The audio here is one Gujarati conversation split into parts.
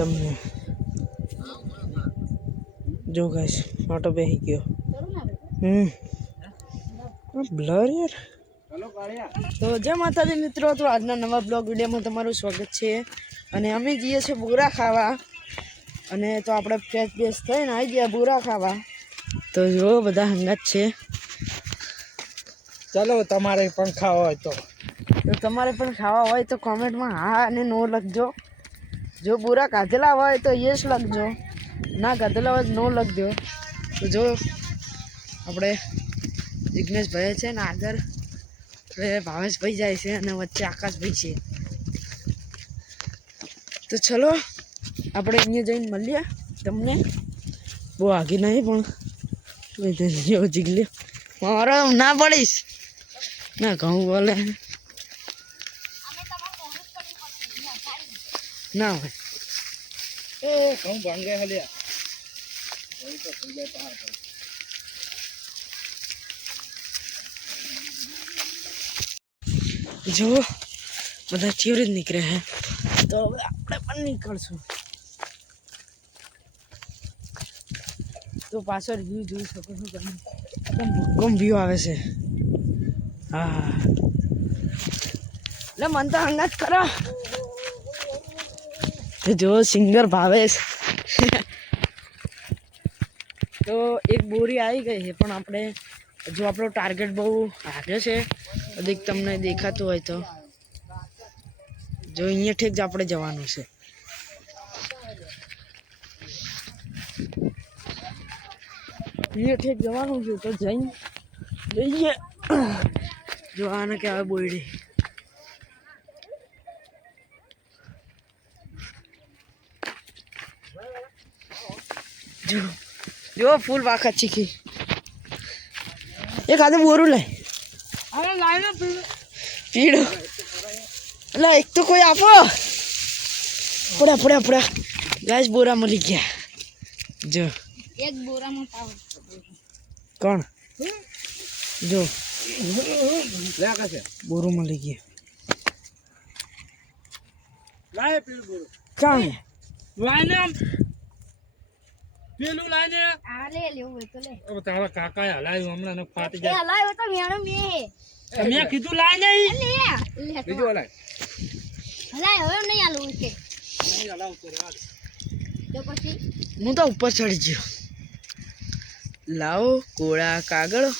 તમને જો ગાઈસ ઓટો બેહી ગયો બ્લર યાર તો જય માતાજી મિત્રો તો આજના નવા બ્લોગ વિડીયોમાં તમારું સ્વાગત છે અને અમે જઈએ છીએ બોરા ખાવા અને તો આપણે ફ્રેશ બેસ થઈને આવી ગયા બોરા ખાવા તો જો બધા હંગાત છે ચલો તમારે પણ ખાવા હોય તો તમારે પણ ખાવા હોય તો કોમેન્ટમાં હા અને નો લખજો જો બોરા કાઢેલા હોય તો યસ લખજો ના કાઢેલા હોય નો લખજો તો જો આપણે જિગ્નેશભાઈ છે ને આગળ ભાવેશભાઈ જાય છે અને વચ્ચે આકાશભાઈ છે તો ચલો આપણે અહીંયા જઈને મળીએ તમને બહુ આગી નહીં પણ જીગલી મારો ના પડીશ ના ઘઉં બોલે ના હોય એ ઘઉં ભાંગે હલ્યા જો બધા ચીવરી જ નીકળે છે તો હવે આપણે પણ નીકળશું તો પાછળ વ્યૂ જોઈ શકો છો તમે એકદમ વ્યૂ આવે છે હા એટલે મન તો હંગાત કરો જો સિંગર ભાવેશ તો એક બોરી આવી ગઈ છે પણ આપણે જો આપણો ટાર્ગેટ બહુ આગળ છે अधिक તમને દેખાતું હોય તો જો અહીંયા ઠેક જ આપણે જવાનું છે અહીંયા ઠેક જવાનું છે તો જઈએ જો આને કહેવાય બોયડી જો ફૂલ વાખત ચીખી એક આદે બોરું લાય અરે લાઈને પીડો એટલે એક તો કોઈ આપો પડ્યા ગાય બોરા મળી ગયા જો એક બોરામાં પાવ કોણ જો લે કાશે બોરું મળી ગયા લાય પેલું બોરું કાં લાઈને પેલું લાઈને આ લે લેવું હોય તો લે હવે તારા કાકાએ હલાવ્યું હમણાં ને ફાટી જાય હલાયો તો મેણો મે મેં કીધું લાય નહીં લે બીજું હલાય હલાય હવે નહીં આલું કે નહીં હલાવ તો રેવા દે તો પછી હું તો ઉપર ચડી ગયો લાવો કોળા કાગળ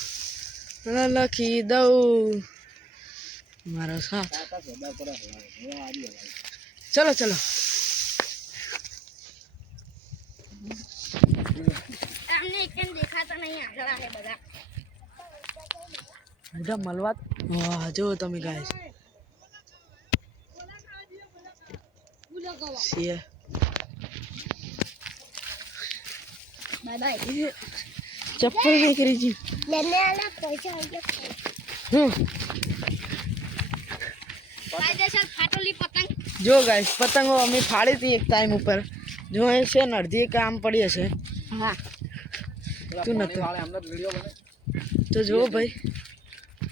લખી દઉં મારો સાથ ચલો ચલો તમને કેમ દેખાતા નહીં આગળ આવે બધા બધા મળવા વાહ જો તમે ગાય છે બાય બાય ચપ્પલ નહીં કરી જી લેને આલા પૈસા આવી કાયદેસર ફાટોલી પતંગ જો ગાઈસ પતંગો અમે ફાડી હતી એક ટાઈમ ઉપર જો એ છે ને અડધી કામ પડી હશે હા તું નતું અમને વિડિયો બને તો જો ભાઈ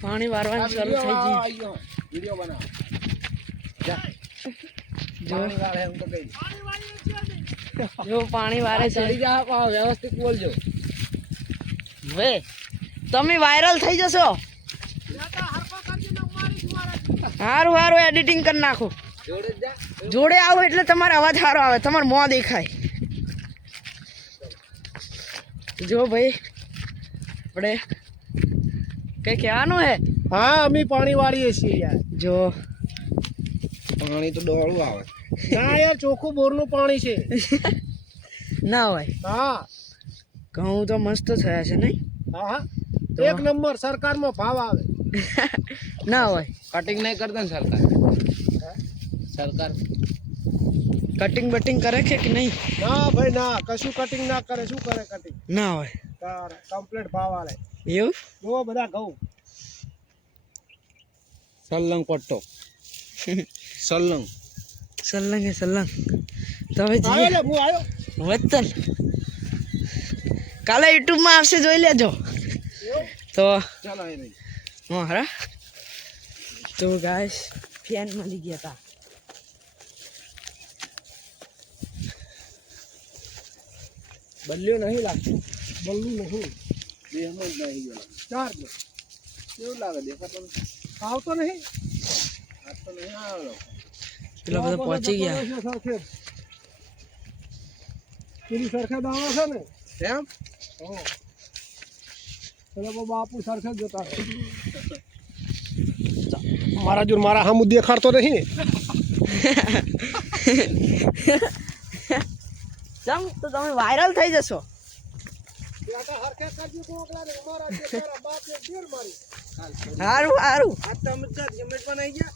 પાણી વારવાનું શરૂ થઈ ગયું વિડિયો બનાવ જો પાણી વાળે એમ તો કહી જો પાણી વારે છે ચડી જા વ્યવસ્થિત બોલજો વે તમે વાયરલ થઈ જશો સારું એડિટિંગ કરી નાખો જોડે જા જોડે આવો એટલે તમારો અવાજ સારો આવે તમારો મોં દેખાય જો ભાઈ આપણે કઈ કહેવાનું હે હા અમે પાણી વાળીએ છીએ યાર જો પાણી તો ડોળું આવે ના યાર ચોખ્ખું બોરનું પાણી છે ના હોય હા ઘઉં તો મસ્ત થયા છે નહીં હા એક નંબર સરકારમાં ભાવ આવે ના હોય કટિંગ નહીં કરતા ને સરકાર કટિંગ બટિંગ કરે કે નહીં ના ભાઈ ના કશું કટિંગ ના કરે શું કરે કટિંગ ના હોય કમ્પ્લીટ ભાવ આવે એવું જો બધા ઘઉં સલ્લંગ પટ્ટો સલ્લંગ સલ્લંગ હે સલ્લંગ તો હવે આવ્યો લે હું આવ્યો વત્તલ કાલે યુટ્યુબમાં આવશે જોઈ લેજો તો ચાલો એ નહીં હા હરા તો ગાઈસ ફેન મળી ગયા હતા બલ્યો નહીં લાગતો. બલ્લું નહીં. દેહમાં જ નહીં ગયો. ચાર ને. કેવું લાગે દેખાતો નથી? આવતો નહીં. આજ તો નહીં આવ્યો. પેલા બધા પહોંચી ગયા. પેલી સરખે દાવા છે ને એમ. પેલા બાપુ સરખે જ જતા મારા જોર મારા હામુ દેખાડતો નહીં ને. ચમ તો તમે વાયરલ થઈ જશો. સારું સારું આજ તો અમે જમેટ પણ આવી ગયા.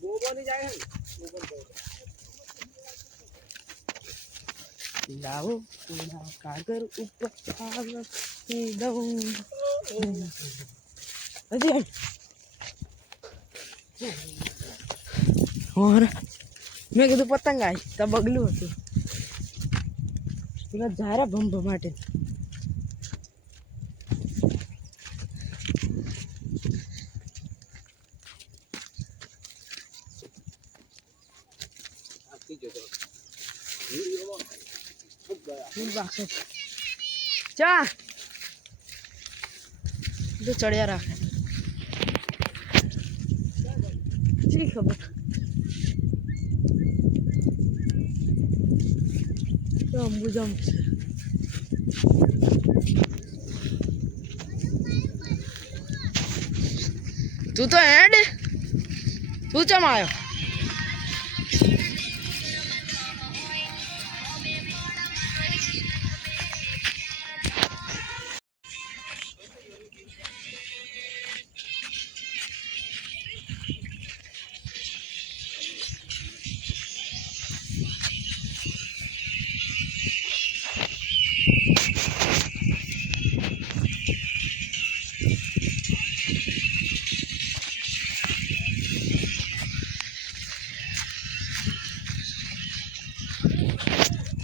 બોબાની જાય લાવો થોડા કાગર ઉપર આવતી દઉં. હજી ઓર મેં કીધું પતંગ આવી તો બગલું હતું. પેલા જારા ભમ માટે ચા તો ચડ્યા રાખે શી ખબર. અંબુજામ છે. તું તો હેડ તું ચમ આવ્યો.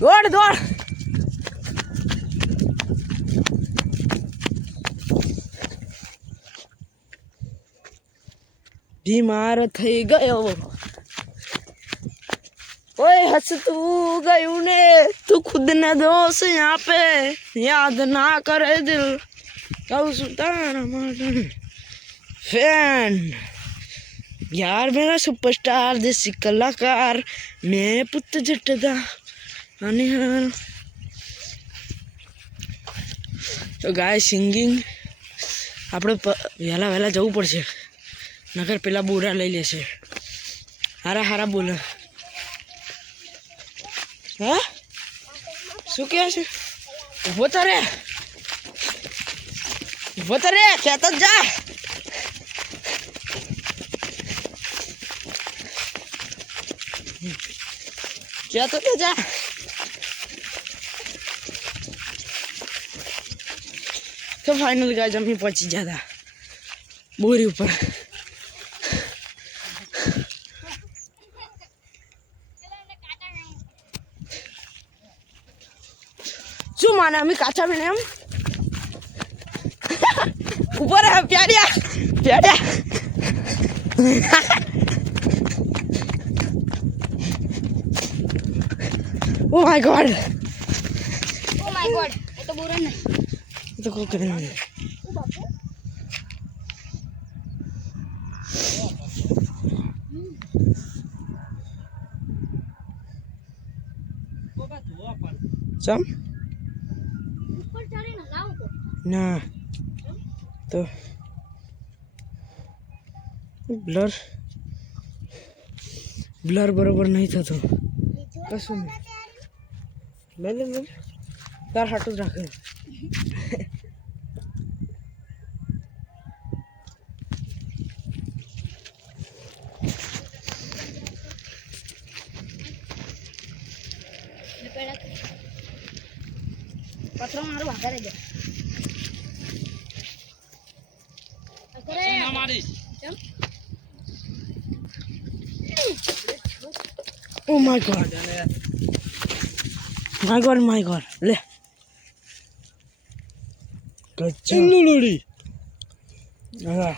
દોડ દોડ. બીમાર થઈ ગયો. ઓય હસતું ગયું ને તું ખુદ ને દોષ યહાં पे याद ना करे दिल કહું છું તારા માટે ફેન यार मेरा सुपरस्टार देसी कलाकार मेरे पुत्र जटदा અને તો ગાય સિંગિંગ આપણે વહેલા વહેલા જવું પડશે નગર પેલા બોરા લઈ લેશે. હારા હારા બોલે. હા શું કહે છે? ઊભો તો રે કહેતો જ જા. કહેતો તો જા. તો ફાઇનલ ગાય અમે પહોંચી ગયા હતા બોરી ઉપર. શું માને અમે કાચા બેને એમ ઉપર પ્યાડ્યા ઓ માય ગોડ એ તો બોરા નહીં. તો કોઈ કરે નહીં. ચમ ઉપર ચડીને લાવું તો ના તો બ્લર બરોબર નહીં થતો કશું નહીં. લે તાર હાટું જ રાખે. પથરો મારું વધારે છે. Oh my God my God લે ચંદુડી હા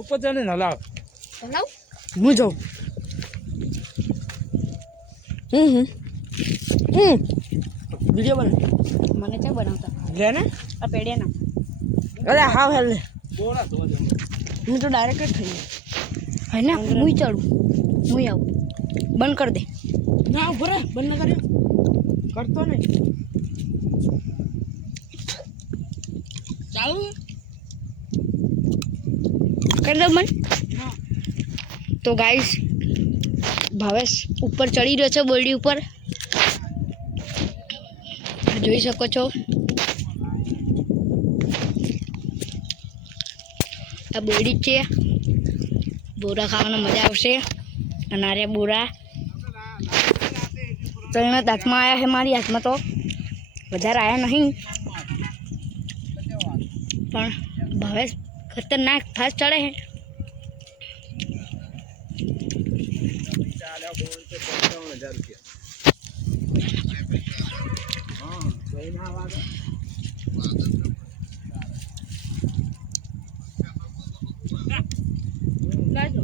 ઉપર જાને ના લાવ. ચલાવ હું જાઉં. વિડીયો બને મને છે બનાવતા લે ને આ પેડિયા ના અરે હા હેલ લે બોરા તો જ હું તો ડાયરેક્ટ જ થઈ હે ને હું ચડું હું આવું બંધ કરી દે ના ઉભો રે બંધ કર્યો કરતો નહીં ચાલુ કરી દો બંધ તો ગાઈસ ભાવેશ ઉપર ચડી રહ્યો છે બોરડી ઉપર જોઈ શકો છો આ બોરડી છે બોરા ખાવાની મજા આવશે અને અરે બોરા તો એના હાથમાં આવ્યા છે મારી હાથમાં તો વધારે આવ્યા નહીં પણ ભાવેશ ખતરનાક ફાસ્ટ ચડે છે ચાલ્યા બોલ તો 55000 રૂપિયા હા કઈ ના વાગે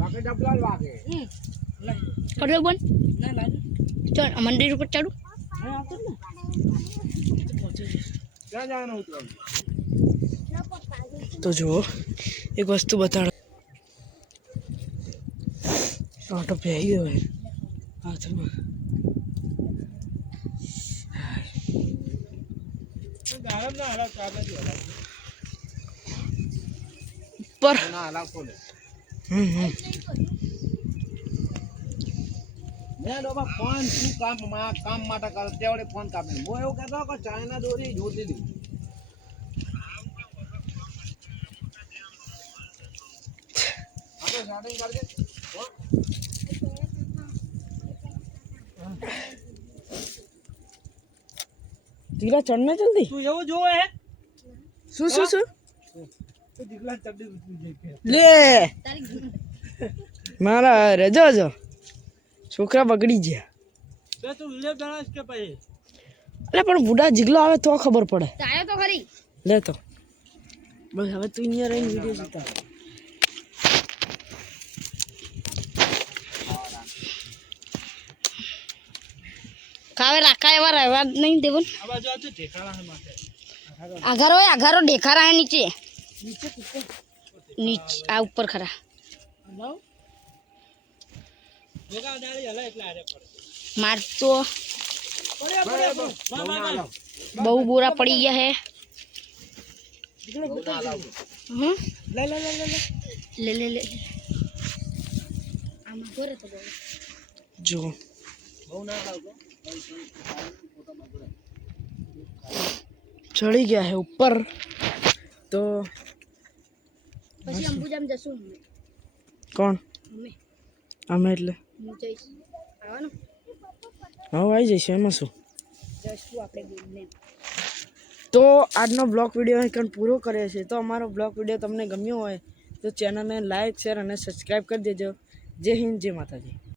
વાગે ડબલા વાગે કરે બોલ ના લાગે ચલ મંદિર ઉપર ચડું હા આવતો ને ક્યાં જવાનું ઉતરવાનું તો જુઓ એક વસ્તુ બતાડો ઓટો પહેરી ગયો હે હાથમાં ગારમ ના હલા કાર નથી હલા ઉપર ના હલા ખોલે મેં ડોબા ફોન શું કામ માટે કરો તેવડે ફોન કાપે હું એવું કહેતો કે ચાઇના દોરી જોતી હતી આપણે સ્ટાર્ટિંગ કરજે હો દીકરા ચડને જલ્દી તું એવું જોવે હે શું શું શું તો દીકરા ચડ્ડી ઉતરી લે મારા રજો જો છોકરા બગડી ગયા બે તું વિડિયો બનાવીશ કે પછી અરે પણ બુઢા જીગલો આવે તો ખબર પડે ચાયો તો ખરી લે તો બસ હવે તું અહીંયા રહીને વિડીયો જોતા કાવે રાખા એવા રહેવા નહીં દેવું આ બાજુ આવજો ઠેકાણા માટે આઘારો ઢેખારા નીચે નીચે આ ઉપર ખરા ભેગા ડાળી હલા એટલે આરે પડે માર તો બહુ બોરા પડી ગયા હે હમ લે લે લે લે લે લે લે લે આમાં બોરે તો બહુ જો બહુ ના લાવજો ચડી ગયા હે ઉપર તો પછી અંબુજામ જશું કોણ અમે અમે એટલે હું જઈશ આવવાનું હવે આવી જઈશું એમાં શું જઈશું આપણે બેનને તો આજનો બ્લોગ વિડીયો અહીં કંઈ પૂરો કરે છે તો અમારો બ્લોગ વિડીયો તમને ગમ્યો હોય તો ચેનલને લાઈક શેર અને સબસ્ક્રાઈબ કરી દેજો જય હિન્દ જય માતાજી